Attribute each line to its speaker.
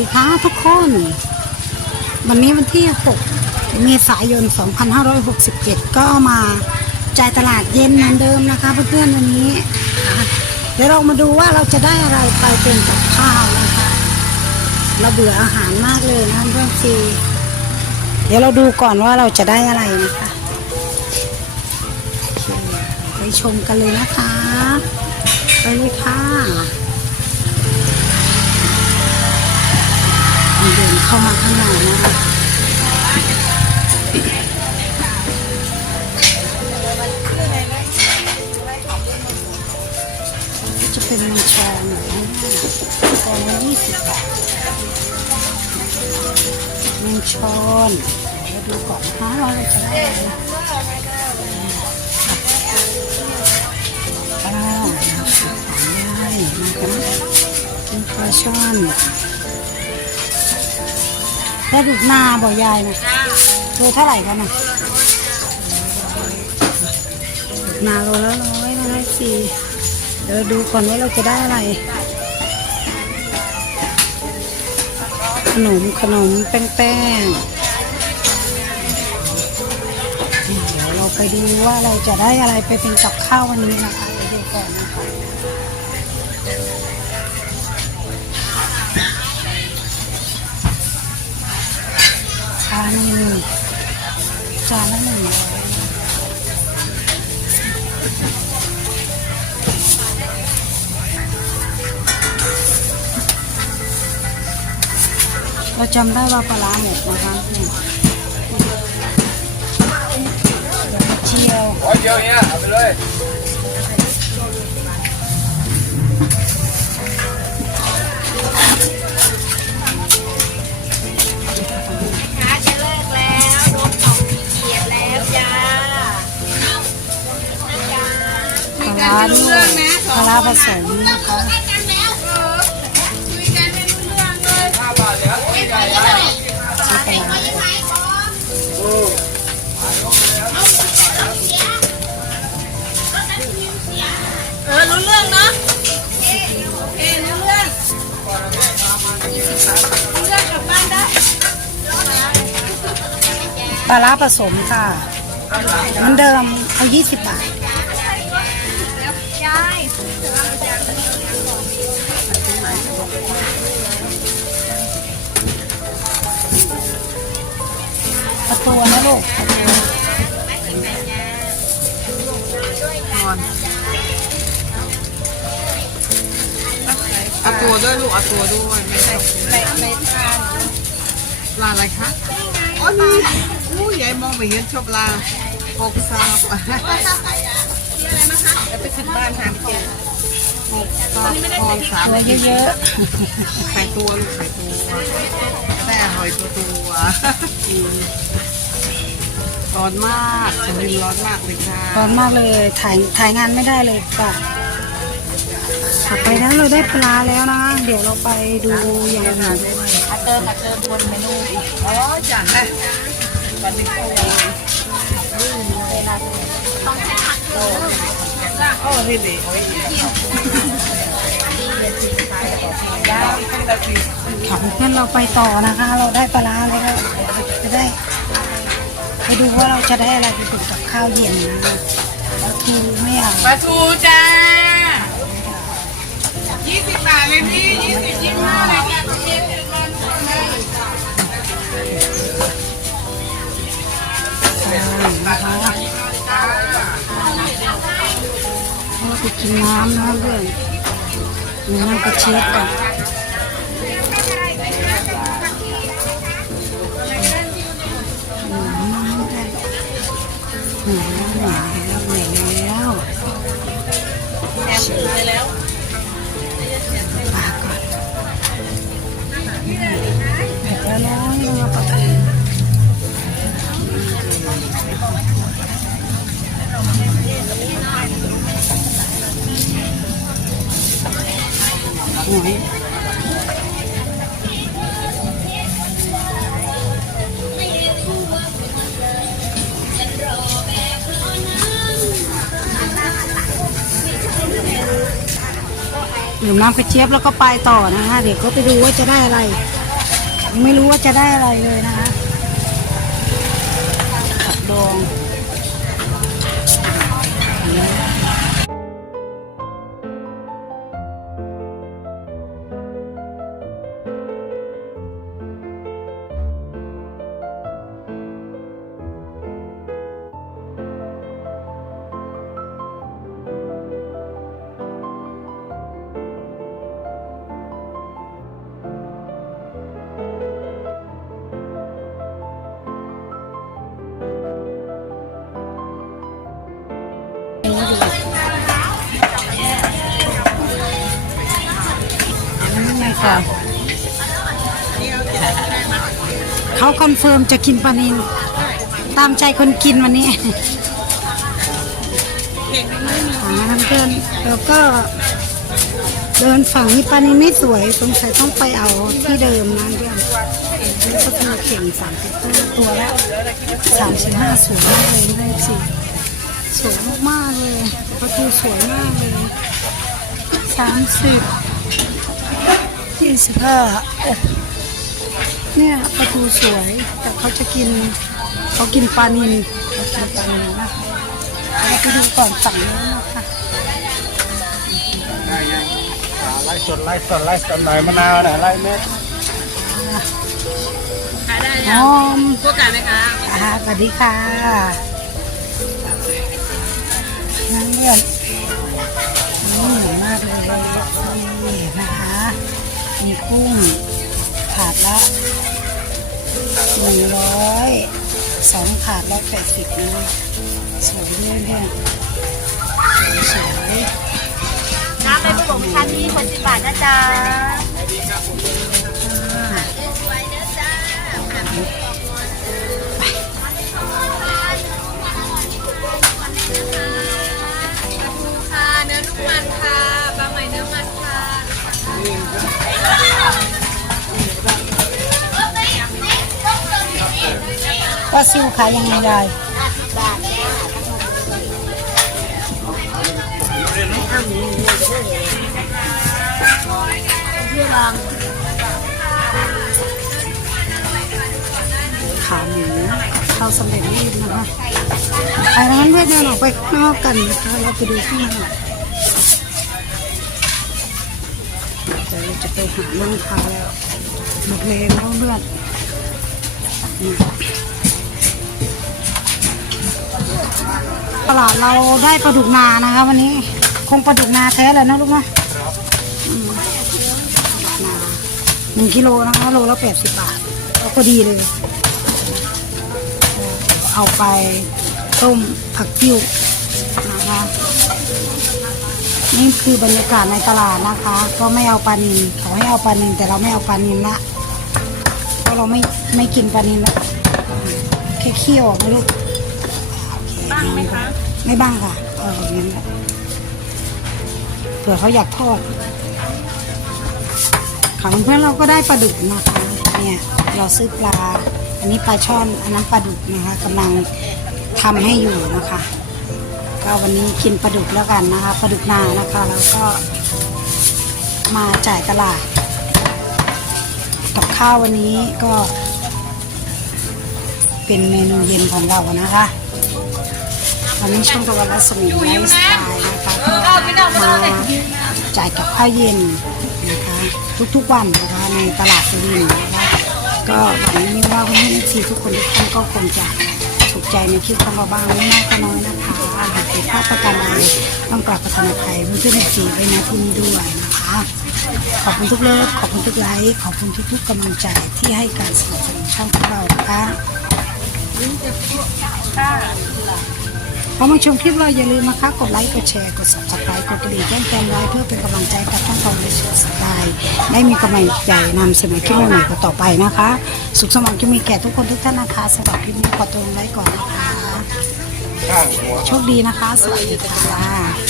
Speaker 1: ดีค่ะทุกคน วันนี้วันที่ 6 เมษายน 2567 ก็มาจ่ายตลาดเย็นเหมือนเดิมนะคะ เพื่อนๆวันนี้ เดี๋ยวเรามาดูว่าเราจะได้อะไรไปเป็นกับข้าวนะคะ เราเบื่ออาหารมากเลยนะเพื่อนซีเดี๋ยวเราดูก่อนว่าเราจะได้อะไรนะคะไปชมกันเลยนะคะ ไปเลยค่ะ เดินเข้ามาข้างในนะคะจะเป็นมังชอนหรือตอนละยี่สิบบาทมังชอนเดี๋ยวดูก่อนนะคะว่าเราจะได้อะไรอ่านะคะของได้นะคะเป็นปลาช่อน แล้วดูนาบ่อยายนะโลเท่าไหร่กันนะนาโลละร้อยร้อยสี่เดี๋ยวดูก่อนว่าเราจะได้อะไร ขนมขนมแป้งๆเดี๋ยวเราไปดูว่าเราจะได้อะไรไปเป็นกับข้าววันนี้นะคะไปดูก่อนนะคะานหนึ่งจานละหนึ่งร้อยเราจำได้ว่าปลาหมกนะคะนี่เจียว
Speaker 2: ร้อยเดียวเนี่ยเอาไปเลย
Speaker 1: ร้าด้วยปลาร้าผสมนะคะกันแล้ว
Speaker 3: เคุยกันไม่รู้เรื่อเลยห้าบาทเดี๋ยวตัวใช้ปลาร้าเออรู้เรื่องเนาะโอเครู้เรื่องรู้เรื่องกลับบ้า
Speaker 1: นได้ปลาร้าผสมค่ะเหมือนเดิมเอา 20 บาท ประตูนะลูก
Speaker 4: เอาตัวด้วยลูกเอาตัวด้วยไม่ได้ปลาอะไรคะอ๋อนี่อู้ยายมองไม่เห็นชอบปลาหกซาบ
Speaker 5: ไปขึ้นบ้านหามเจอ
Speaker 1: หกซาบทองสามเนื้อเยอะ
Speaker 4: ไข่ตัวลูกไข่ตัวได้อร่อยตัวตัวอืม ร้อนมากสุรินทร์ร้อนมากเลยค่ะ
Speaker 1: ๆร้อนมากเลยถ่ายถ่ายงานไม่ได้เลยค่ะถัดไปแล้วเราได้ปลาแล้วนะ เดี๋ยวเราไปดูอย่างอื่นด้ว
Speaker 5: ยคัตเตอร์คัตเตอร์บนเมนูอีก
Speaker 3: อ๋อจังเลยปลาดิบโตต้องใช้ผักโต
Speaker 1: โอ้นี่เลยโอ้ยยาวอีกตั้งแต่ปีค่ะเพื่อนเราไปต่อนะคะ เราได้ปลาร้าแล้วจะได้ ไปดูว่าเราจะได้อะไรไปเป็นกับข้าวเย็นนะปลาทูไม่เอา
Speaker 3: ปลาทูจ้ายี่สิบบาทเลยพี่ยี่สิบยี่สิบห้าเลยจ้ะยี่สิบวันก่อนเลย
Speaker 1: ใช่นะคะเราไปกินน้ำนะเพื่อนน้ำกระเชียบก่อน หน่อยดื่มน้ำกระเจี๊ยบแล้วก็ไปต่อนะคะ เดี๋ยวก็ไปดูว่าจะได้อะไรยังไม่รู้ว่าจะได้อะไรเลยนะคะผักดอง ค่ะเขาคอนเฟิร์มจะกินปลานินตามใจคนกินวันนี้หาเพื่อนแล้วก็ เดินฝั่งนี้ปลานินไม่สวยสงสัยต้องไปเอาที่เดิมนะเพื่อนนี่ก็คือเข่งสามสิบตัวละสามสิบห้าสวยมากเลยนะสิสวยมากๆเลยประตูสวยมากเลยสามสิบ ยี่สิบห้าเนี่ยปลาทูสวย แต่เขาจะกินเขากินปลานิลเขากินปลานิลนะคะเราไปดูก่อนสั่งเนื้อนะคะ
Speaker 6: ไล่สดไล่สดไล่สดหน่อยมะนาวหน่อยไล่เม็ด
Speaker 3: ขายได้หนะอม พวกกันไหมคะ
Speaker 1: อ่าสวัสดีค่ะนั่งเลื่อนนี่เหมือนมากเลยนี่นะคะ มีกุ้งถาดละหนึ่งร้อยสองถาดละแปดสิบนะสวยด้วยเนี่ยส
Speaker 3: วยน้ำในผสมชั้นนี้คนสิบบาทนะจ๊ะ
Speaker 1: าซิวขายยังไงยายที่รองขาหมูกับข้าวสำเร็จรูปนะคะไปร้านเพื่อนเดินออกไปข้างนอกกันนะคะเราไปดูข้างในเดี๋ยวเราจะไปหาเรื่องค้าแล้วหมดเลยแล้วเพื่อนนี่ ตลาดเราได้ปลาดุกนานะคะ วันนี้คงปลาดุกนาแท้เลยนะลูกนะหนึ่งกิโลนะคะโลละแปดสิบบาทก็ดีเลย เอาไปต้มผักติ้วนะคะนี่คือบรรยากาศในตลาดนะคะ ก็ไม่เอาปลานิลเขาให้เอาปลานิลแต่เราไม่เอาปลานิลละเพราะเราไม่ไม่กินปลานิลละแค่เคี่ยวนะลูก บ้างไหมคะไม่บ้างค่ะเอออย่างนั้นแหละเผื่อเขาอยากทอดของเพื่อนเราก็ได้ปลาดุกนะคะเนี่ยเราซื้อปลา อันนี้ปลาช่อนอันนั้นปลาดุกนะคะกำลังทำให้อยู่นะคะ ก็วันนี้กินปลาดุกแล้วกันนะคะปลาดุกนานะคะแล้วก็มาจ่ายตลาดกับข้าววันนี้ก็เป็นเมนูเย็นของเรานะคะ วันนี้ช่องตะวันรัศมีไลฟ์สไตล์นะคะก็มาจ่ายกับข้าวเย็นนะคะ ทุกๆวันนะคะในตลาดสุรินทร์นะคะก็หวังว่าวันนี้ทีทุกคนทุกท่านก็คงจะถูกใจในคลิปของเราบ้างไม่มากก็น้อยนะคะหากผิดพลาดประการใดต้องกราบประทานอภัยเพื่อนๆสีไว้นะที่นี้ด้วยนะคะ ขอบคุณทุกเลิฟขอบคุณทุกไลค์ขอบคุณทุกๆกำลังใจที่ให้การสนับสนุนช่องของเรานะคะ พอมาชมคลิปเราอย่าลืมนะคะกดไลค์กดแชร์กด subscribe กดกระดิ่งแจ้งเตือนไว้เพื่อเป็นกำลังใจกับช่องของเราสกายได้มีกำลังใจนำเสนอคลิปใหม่ๆต่อไปนะคะ สุขสมหวังจะมีแก่ทุกคนทุกท่านนะคะสำหรับคลิปนี้ขอตัวลาไปก่อนนะคะโชคดีนะคะสวัสดีค่ะ